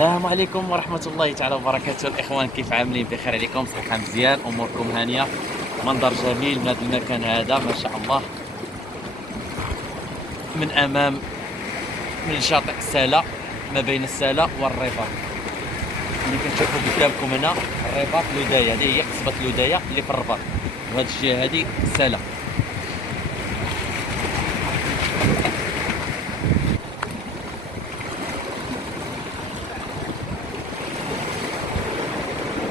السلام عليكم ورحمة الله تعالى وبركاته. الإخوان كيف عاملين؟ بخير عليكم؟ صحة مزيان؟ أموركم هانية؟ منظر جميل من هذا المكان هذا ما شاء الله، من أمام من شاطئ سالا، ما بين السالا والرباط اللي كنشوفوا قدامكم هنا. الرباط لودايا، هذه هي قصبة لودايا اللي في الرباط، وهذه الجهة هذه سالا.